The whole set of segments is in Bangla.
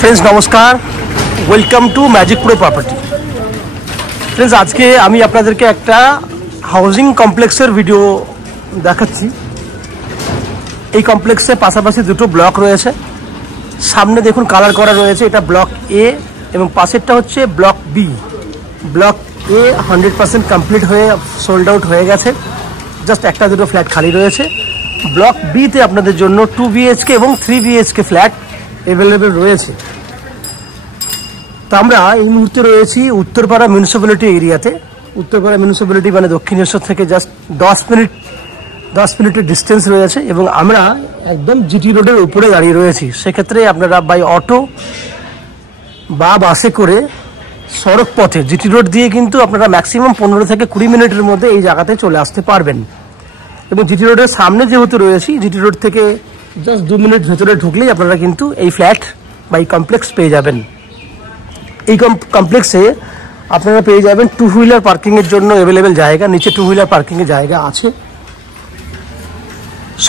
फ्रेंड्स नमस्कार, welcome to magic pro property. Friends आज के आमी आपनादेरके एकटा हाउसिंग कमप्लेक्सर भिडियो देखाচ্ছি। এই কমপ্লেক্সে পাশাপাশি দুটো ব্লক রয়েছে। সামনে দেখুন কালার করা রয়েছে, এটা ব্লক এ এবং পাশেরটা হচ্ছে block B. Block A 100% complete হয়ে সোল্ড আউট হয়ে গেছে, জাস্ট একটা দুটো ফ্ল্যাট খালি রয়েছে। ব্লক বি তে আপনাদের জন্য 2 BHK এবং 3 BHK ফ্ল্যাট अवेलेबल রয়েছে। তো আমরা এই মুহূর্তে রয়েছি উত্তরপাড়া মিউনিসিপ্যালিটি এরিয়াতে। উত্তরপাড়া মিউনিসিপ্যালিটি মানে দক্ষিণেশ্বর থেকে জাস্ট 10 মিনিটের ডিস্টেন্স রয়েছে এবং আমরা একদম জিটি রোডের উপরে দাঁড়িয়ে রয়েছি। সেক্ষেত্রে আপনারা বাই অটো বা বাসে করে সড়ক পথে জিটি রোড দিয়ে কিন্তু আপনারা ম্যাক্সিমাম 15 থেকে 20 মিনিটের মধ্যে এই জায়গাতে চলে আসতে পারবেন। এবং জিটি রোডের সামনে যেহেতু রয়েছি, জিটি রোড থেকে জাস্ট 2 মিনিট ভেতরে ঢুকলেই আপনারা কিন্তু এই ফ্ল্যাট বা এই কমপ্লেক্স পেয়ে যাবেন। এই কমপ্লেক্সে আপনারা পেয়ে যাবেন 2 হুইলার পার্কিংয়ের জন্য অ্যাভেলেবেল জায়গা, নিচে 2 হুইলার পার্কিংয়ের জায়গা আছে।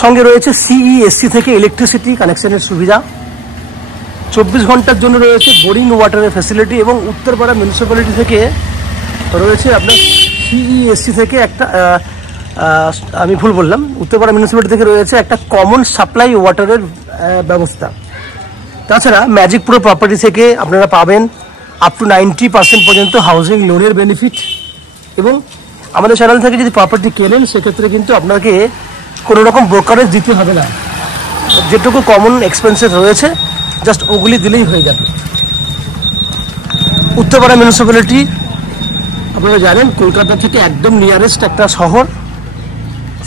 সঙ্গে রয়েছে CESC থেকে ইলেকট্রিসিটি কানেকশনের সুবিধা, 24 ঘন্টার জন্য রয়েছে বোরিং ওয়াটারের ফ্যাসিলিটি এবং উত্তরপাড়া মিউনিসিপ্যালিটি থেকে রয়েছে আপনার CESC থেকে একটা আমি ভুল বললাম, উত্তরপাড়া মিউনিসিপ্যালিটি থেকে রয়েছে একটা কমন সাপ্লাই ওয়াটারের ব্যবস্থা। তাছাড়া ম্যাজিক প্রো প্রপার্টি থেকে আপনারা পাবেন আপ টু 90% পর্যন্ত হাউজিং লোনের বেনিফিট। এবং আমাদের চ্যানেল থেকে যদি প্রপার্টি কেনেন সেক্ষেত্রে কিন্তু আপনাকে কোনো রকম ব্রোকারেজ দিতে হবে না, যেটুকু কমন এক্সপেন্সেস রয়েছে জাস্ট ওগুলি দিলেই হয়ে যাবে। উত্তরপাড়া মিউনিসিপ্যালিটি আপনারা জানেন কলকাতা থেকে একদম নিয়ারেস্ট একটা শহর।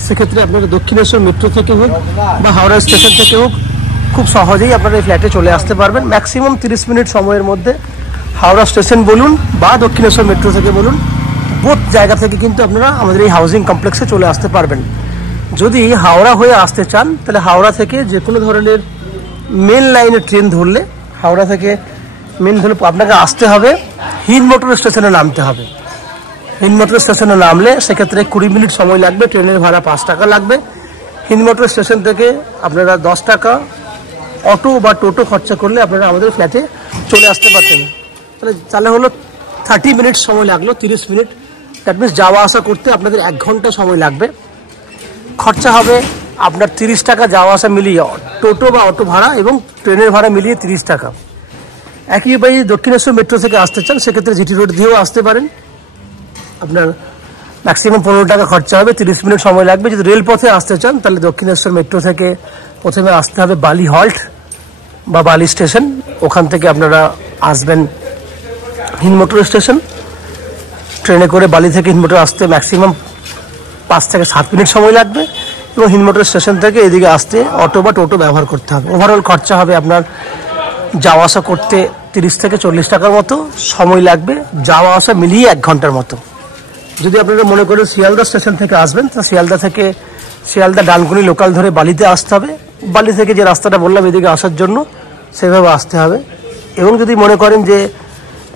সেক্ষেত্রে আপনারা দক্ষিণেশ্বর মেট্রো থেকে হোক বা হাওড়া স্টেশন থেকে হোক খুব সহজেই আপনারা এই ফ্ল্যাটে চলে আসতে পারবেন। ম্যাক্সিমাম 30 মিনিট সময়ের মধ্যে হাওড়া স্টেশন বলুন বা দক্ষিণেশ্বর মেট্রো থেকে বলুন, বোথ জায়গা থেকে কিন্তু আপনারা আমাদের এই হাউজিং কমপ্লেক্সে চলে আসতে পারবেন। যদি হাওড়া হয়ে আসতে চান তাহলে হাওড়া থেকে যে কোনো ধরনের মেন লাইনের ট্রেন ধরলে, হাওড়া থেকে মেন ধরে আপনাকে আসতে হবে হিন্দ মোটর স্টেশনে নামতে হবে। হিন্দ মোটর স্টেশনে নামলে সেক্ষেত্রে 20 মিনিট সময় লাগবে, ট্রেনের ভাড়া 5 টাকা লাগবে। হিন্দ মোটর স্টেশন থেকে আপনারা 10 টাকা অটো বা টোটো খরচা করলে আপনারা আমাদের ফ্ল্যাটে চলে আসতে পারতেন। তাহলে হলো 30 মিনিট সময় লাগলো, 30 মিনিট। দ্যাট মিনস যাওয়া আসা করতে আপনাদের 1 ঘন্টা সময় লাগবে। খরচা হবে আপনার 30 টাকা যাওয়া আসা মিলিয়ে, টোটো বা অটো ভাড়া এবং ট্রেনের ভাড়া মিলিয়ে 30 টাকা। একইভাবে দক্ষিণেশ্বর মেট্রো থেকে আসতে চান সেক্ষেত্রে জিটি রোড দিয়েও আসতে পারেন, আপনার ম্যাক্সিমাম 15 টাকা খরচা হবে, 30 মিনিট সময় লাগবে। যদি রেলপথে আসতে চান তাহলে দক্ষিণেশ্বর মেট্রো থেকে প্রথমে আসতে হবে বালি হল্ট বা বালি স্টেশন, ওখান থেকে আপনারা আসবেন হিন্দ মোটর স্টেশন। ট্রেনে করে বালি থেকে হিন্দ মোটর আসতে ম্যাক্সিমাম 5 থেকে 7 মিনিট সময় লাগবে এবং হিন্দ মোটর স্টেশন থেকে এদিকে আসতে অটো বা টোটো ব্যবহার করতে হবে। ওভারঅল খরচা হবে আপনার যাওয়া আসা করতে 30 থেকে 40 টাকার মতো সময় লাগবে, যাওয়া আসা মিলিয়ে 1 ঘন্টার মতো। যদি আপনারা মনে করেন শিয়ালদা স্টেশন থেকে আসবেন তা শিয়ালদা ডানকুনি লোকাল ধরে বালিতে আসতে হবে। বালি থেকে যে রাস্তাটা বললাম এদিকে আসার জন্য সেভাবে আসতে হবে। এবং যদি মনে করেন যে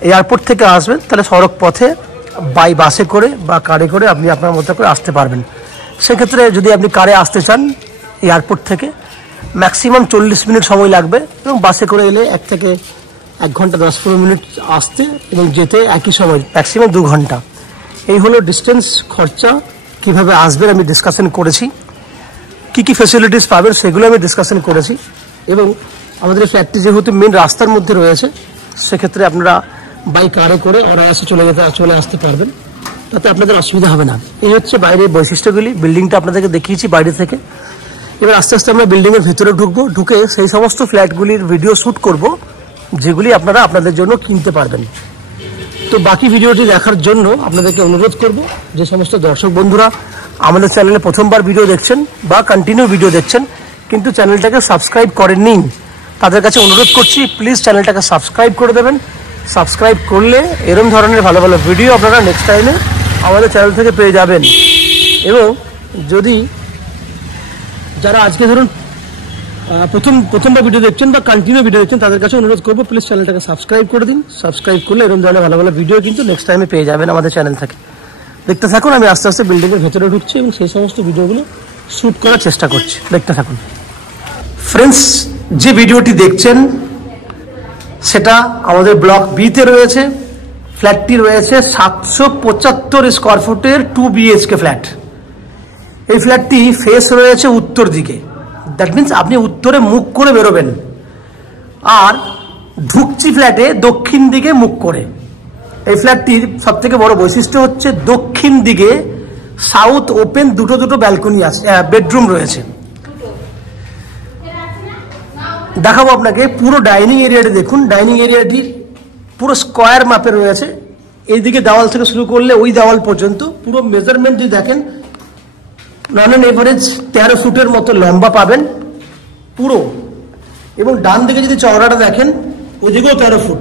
এয়ারপোর্ট থেকে আসবেন তাহলে সড়ক পথে বাই বাসে করে বা কারে করে আপনি আপনার মতো করে আসতে পারবেন। সেক্ষেত্রে যদি আপনি কারে আসতে চান এয়ারপোর্ট থেকে ম্যাক্সিমাম 40 মিনিট সময় লাগবে এবং বাসে করে এলে 1 থেকে 1 ঘন্টা 10-15 মিনিট আসতে এবং যেতে একই সময় ম্যাক্সিমাম 2 ঘন্টা। এই হলো ডিস্টেন্স, খরচা, কিভাবে আসবেন আমি ডিসকাশন করেছি, কি ফ্যাসিলিটিস পাবেন সেগুলো আমি ডিসকাশন করেছি। এবং আমাদের ফ্ল্যাটটি যেহেতু মেন রাস্তার মধ্যে রয়েছে সেক্ষেত্রে আপনারা বাই কারে করে অনায়াসে চলে আসতে পারবেন, তাতে আপনাদের অসুবিধা হবে না। এই হচ্ছে বাইরের বৈশিষ্ট্যগুলি। বিল্ডিংটা আপনাদেরকে দেখিয়েছি বাইরে থেকে। এবার আস্তে আস্তে আমরা বিল্ডিংয়ের ভেতরে ঢুকে সেই সমস্ত ফ্ল্যাটগুলির ভিডিও শ্যুট করব যেগুলি আপনারা আপনাদের জন্য কিনতে পারবেন। তো বাকি ভিডিওটি দেখার জন্য আপনাদেরকে অনুরোধ করব, যে সমস্ত দর্শক বন্ধুরা আমাদের চ্যানেলে প্রথমবার ভিডিও দেখছেন বা কন্টিনিউ ভিডিও দেখছেন কিন্তু চ্যানেলটাকে সাবস্ক্রাইব করেননি, তাদের কাছে অনুরোধ করছি প্লিজ চ্যানেলটাকে সাবস্ক্রাইব করে দেবেন। সাবস্ক্রাইব করলে এরকম ধরনের ভালো ভালো ভিডিও আপনারা নেক্সট টাইমে আমাদের চ্যানেল থেকে পেয়ে যাবেন। এবং যদি যারা আজকে ধরুন প্রথমবার ভিডিও দেখছেন বা কন্টিনিউ ভিডিও দেখছেন তাদের কাছে অনুরোধ করবো প্লিজ চ্যানেলটাকে সাবস্ক্রাইব করে দিন। সাবস্ক্রাইব করলে এরকম ধরনের ভালো ভালো ভিডিও কিন্তু নেক্সট টাইমে পেয়ে যাবেন আমাদের চ্যানেল থেকে। দেখতে থাকুন, আমি আস্তে আস্তে বিল্ডিংয়ের ভেতরে ঢুকছি এবং সেই সমস্ত ভিডিওগুলো শ্যুট করার চেষ্টা করছি, দেখতে থাকুন। ফ্রেন্ডস, যে ভিডিওটি দেখছেন সেটা আমাদের ব্লক বিতে রয়েছে। ফ্ল্যাটটি রয়েছে 775 স্কোয়ার ফুটের 2 BHK ফ্ল্যাট। এই ফ্ল্যাটটি ফেস রয়েছে উত্তর দিকে, দ্যাট মিনস আপনি উত্তরে মুখ করে বেরোবেন, আর ঢুকছি ফ্ল্যাটে দক্ষিণ দিকে মুখ করে। এই ফ্ল্যাটটির সব থেকে বড় বৈশিষ্ট্য হচ্ছে দক্ষিণ দিকে সাউথ ওপেন দুটো ব্যালকনি আছে, বেডরুম রয়েছে। দেখাবো আপনাকে পুরো ডাইনিং এরিয়াটি। দেখুন ডাইনিং এরিয়াটি পুরো স্কোয়ার মাপে রয়েছে। এইদিকে দেওয়াল থেকে শুরু করলে ওই দেওয়াল পর্যন্ত পুরো মেজারমেন্ট যদি দেখেন, নন অ্যান এভারেজ 13 ফুটের মতো লম্বা পাবেন পুরো। এবং ডান দিকে যদি চওড়াটা দেখেন, ওইদিকেও 13 ফুট।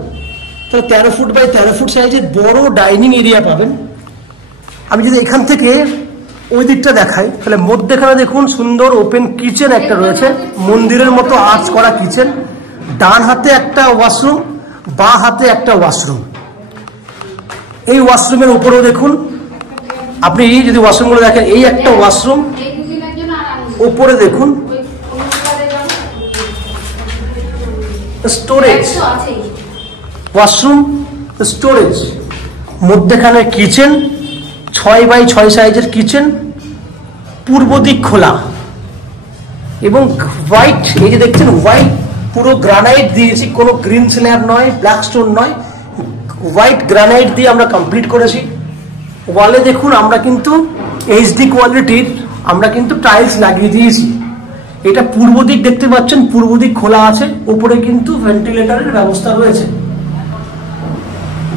তাহলে 13 ফুট বাই 13 ফুট সাইজের বড় ডাইনিং এরিয়া পাবেন। আমি যদি এখান থেকে ওই দিকটা দেখাই, তাহলে মধ্যেখানে দেখুন সুন্দর ওপেন কিচেন একটা রয়েছে, মন্দিরের মতো আর্চ করা কিচেন। ডান হাতে একটা ওয়াশরুম, বাঁ হাতে একটা ওয়াশরুম। এই ওয়াশরুমের উপরেও দেখুন, আপনি যদি ওয়াশরুমগুলো দেখেন, এই একটা ওয়াশরুম, উপরে দেখুন স্টোরেজ, ওয়াশরুম স্টোরেজ, মধ্যেখানে কিচেন, 6 বাই 6 সাইজের কিচেন, পূর্ব দিক খোলা এবং হোয়াইট, এই যে দেখছেন হোয়াইট পুরো গ্রানাইট দিয়েছি, কোনো গ্রিন স্ল্যাব নয়, ব্ল্যাক স্টোন নয়, হোয়াইট গ্রানাইট দিয়ে আমরা কমপ্লিট করেছি। ওয়ালে দেখুন আমরা কিন্তু HD কোয়ালিটির আমরা কিন্তু টাইলস লাগিয়ে দিয়েছি। এটা পূর্ব দিক দেখতে পাচ্ছেন, পূর্ব দিক খোলা আছে, উপরে কিন্তু ভেন্টিলেটরের ব্যবস্থা রয়েছে।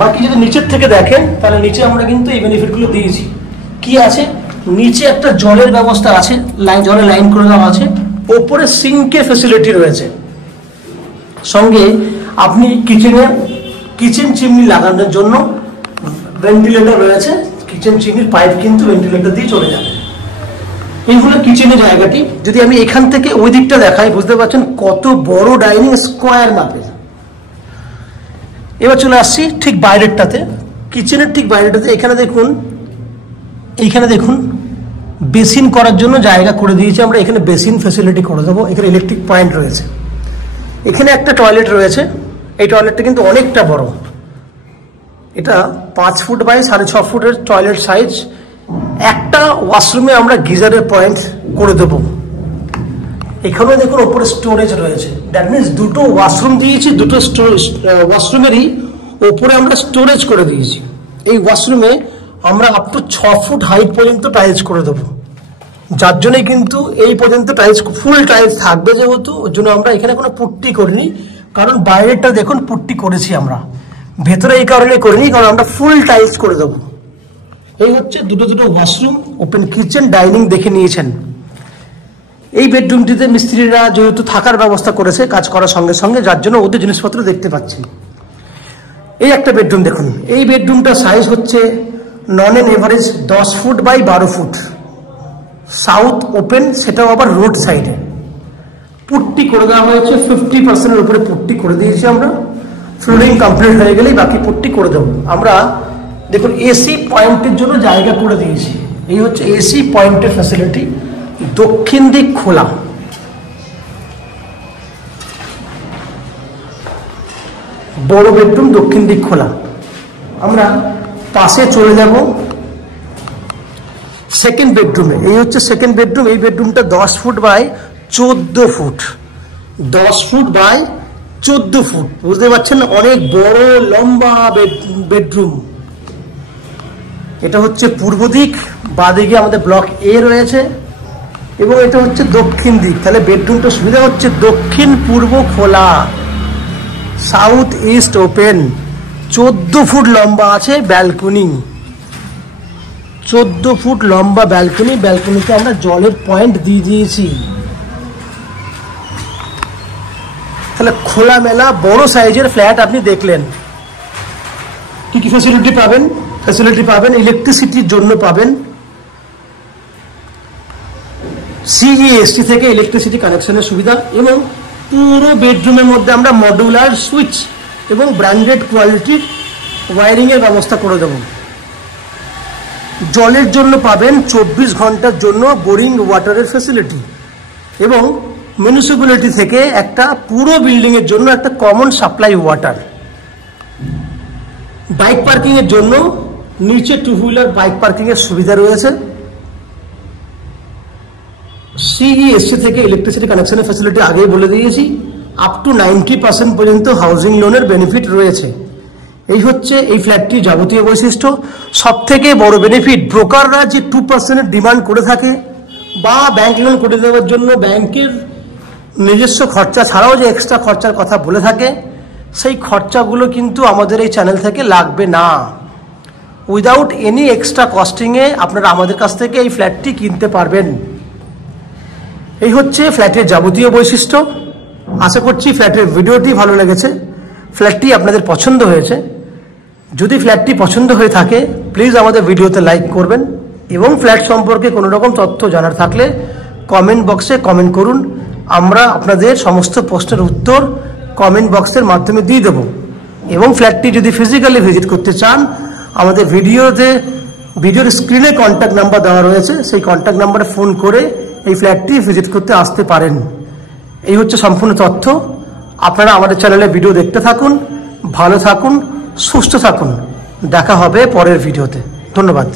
বাকি যদি নিচের থেকে দেখেন, তাহলে নিচে আমরা কিন্তু এই বেনিফিটগুলো দিয়েছি। কি আছে? নিচে একটা জলের ব্যবস্থা আছে, জলের লাইন করে দেওয়া আছে, ওপরে সিঙ্কের ফ্যাসিলিটি রয়েছে, সঙ্গে আপনি কিচেন চিমনি লাগানোর জন্য ভেন্টিলেটর রয়েছে। কিচেন চিমনির পাইপ কিন্তু ভেন্টিলেটর দিয়ে চলে যাবে। এই হলো কিচেনের জায়গাটি। যদি আমি এখান থেকে ওই দিকটা দেখাই, বুঝতে পারছেন কত বড় ডাইনিং, স্কোয়ার মাপের। এবার চলে আসছি ঠিক বাইরেরটাতে, কিচেনের ঠিক বাইরেটাতে। এখানে দেখুন বেসিন করার জন্য জায়গা করে দিয়েছি আমরা। এখানে বেসিন ফ্যাসিলিটি করে দেবো। এখানে ইলেকট্রিক পয়েন্ট রয়েছে। এখানে একটা টয়লেট রয়েছে। এই টয়লেটটা কিন্তু অনেকটা বড়, এটা 5 ফুট বাই 6.5 ফুটের টয়লেট সাইজ। একটা ওয়াশরুমে আমরা গিজারের পয়েন্ট করে দেবো। এখানেও দেখুন ওপরে স্টোরেজ রয়েছে, দ্যাট মিনস দুটো ওয়াশরুম দিয়েছি, দুটো ওয়াশরুমেরই ওপরে আমরা স্টোরেজ করে দিয়েছি। এই ওয়াশরুমে আমরা আপ টু 6 ফুট হাইট পর্যন্ত টাইলস করে দেবো, যার জন্যই কিন্তু এই পর্যন্ত টাইলস, ফুল টাইলস থাকবে যেহেতু, ওর জন্য আমরা এখানে কোনো পুট্টি করিনি। কারণ বাইরেরটা দেখুন পুট্টি করেছি আমরা, ভেতরে এই কারণে করিনি, কারণ আমরা ফুল টাইলস করে দেবো। এই হচ্ছে দুটো ওয়াশরুম, ওপেন কিচেন, ডাইনিং দেখে নিয়েছেন। এই বেডরুমটিতে মিস্ত্রিরা যেহেতু থাকার ব্যবস্থা করেছে কাজ করার সঙ্গে সঙ্গে, যার জন্য ওদের জিনিসপত্র দেখতে পাচ্ছেন। এই একটা বেডরুম দেখুন, এই বেডরুমটার সাইজ হচ্ছে on an average 10 foot by 12 foot, south open, সেটাও আবার রোড সাইডে। পুট্টি করে দেওয়া হয়েছে, 50%-এর উপরে পুট্টি করে দিয়েছি আমরা। ফ্লোরিং কমপ্লিট হয়ে গেলেই বাকি পুট্টি করে দেবো আমরা। দেখুন এসি পয়েন্টের জন্য জায়গা করে দিয়েছি। এই হচ্ছে এসি পয়েন্টের ফ্যাসিলিটি, দক্ষিণ দিক খোলা। বড় বেডরুম, দক্ষিণ দিক খোলা। আমরা পাশে চলে যাব সেকেন্ড বেডরুমে। এই হচ্ছে সেকেন্ড বেডরুম। এই বেডরুমটা 10 foot by 14 feet, 10 foot by 14 feet, বুঝতে পারছেন, অনেক বড় লম্বা বেডরুম। এটা হচ্ছে পূর্ব দিক, বাঁদিকে আমাদের ব্লক এ রয়েছে, এবং এটা হচ্ছে দক্ষিণ দিক। তাহলে বেডরুমটা সুবিধা হচ্ছে দক্ষিণ পূর্ব খোলা, সাউথ ইস্ট ওপেন, 14 ফুট লম্বা আছে ব্যালকনি, 14 ফুট লম্বা ব্যালকনি। ব্যালকনিতে আমরা জলের পয়েন্ট দিয়ে দিয়েছি। তাহলে খোলামেলা বড় সাইজের ফ্ল্যাট আপনি দেখলেন। কি কি ফ্যাসিলিটি পাবেন? ইলেকট্রিসিটির জন্য পাবেন CEST থেকে ইলেকট্রিসিটি কানেকশনের সুবিধা, এবং পুরো বেডরুমের মধ্যে আমরা মডুলার সুইচ এবং ব্র্যান্ডেড কোয়ালিটির ওয়ারিং এর ব্যবস্থা করে দেব। জলের জন্য পাবেন 24 ঘন্টার জন্য বোরিং ওয়াটারের ফ্যাসিলিটি, এবং মিউনিসিপ্যালিটি থেকে একটা পুরো বিল্ডিং এর জন্য একটা common supply water. Bike parking এর জন্য নিচে 2 হুইলার বাইক পার্কিং এর সুবিধা রয়েছে। সিইএসসি থেকে ইলেকট্রিসিটি কানেকশনের ফ্যাসিলিটি আগেই বলে দিয়েছি, আপ টু 90% পর্যন্ত হাউজিং লোনের বেনিফিট রয়েছে। এই হচ্ছে এই ফ্ল্যাটটির যাবতীয় বৈশিষ্ট্য। সব থেকে বড় বেনিফিট, ব্রোকাররা যে 2% ডিমান্ড করে থাকে বা ব্যাংক লোন করে দেওয়ার জন্য ব্যাংকের নিজস্ব খরচা ছাড়াও যে এক্সট্রা খরচার কথা বলে থাকে, সেই খরচাগুলো কিন্তু আমাদের এই চ্যানেল থেকে লাগবে না। উইদাউট এনি এক্সট্রা কস্টিংয়ে আপনারা আমাদের কাছ থেকে এই ফ্ল্যাটটি কিনতে পারবেন। এই হচ্ছে ফ্ল্যাটের যাবতীয় বৈশিষ্ট্য। আশা করছি ফ্ল্যাটের ভিডিওটি ভালো লেগেছে, ফ্ল্যাটটি আপনাদের পছন্দ হয়েছে। যদি ফ্ল্যাটটি পছন্দ হয়ে থাকে প্লিজ আমাদের ভিডিওতে লাইক করবেন এবং ফ্ল্যাট সম্পর্কে কোনো রকম তথ্য জানার থাকলে কমেন্ট বক্সে কমেন্ট করুন। আমরা আপনাদের সমস্ত প্রশ্নের উত্তর কমেন্ট বক্সের মাধ্যমে দিয়ে দেব। এবং ফ্ল্যাটটি যদি ফিজিক্যালি ভিজিট করতে চান, আমাদের ভিডিওর স্ক্রিনে কন্ট্যাক্ট নাম্বার দেওয়া রয়েছে, সেই কন্ট্যাক্ট নাম্বারে ফোন করে এই ফ্ল্যাটটি ভিজিট করতে আসতে পারেন। এই হচ্ছে সম্পূর্ণ তথ্য। আপনারা আমাদের চ্যানেলে ভিডিও দেখতে থাকুন, ভালো থাকুন, সুস্থ থাকুন। দেখা হবে পরের ভিডিওতে। ধন্যবাদ।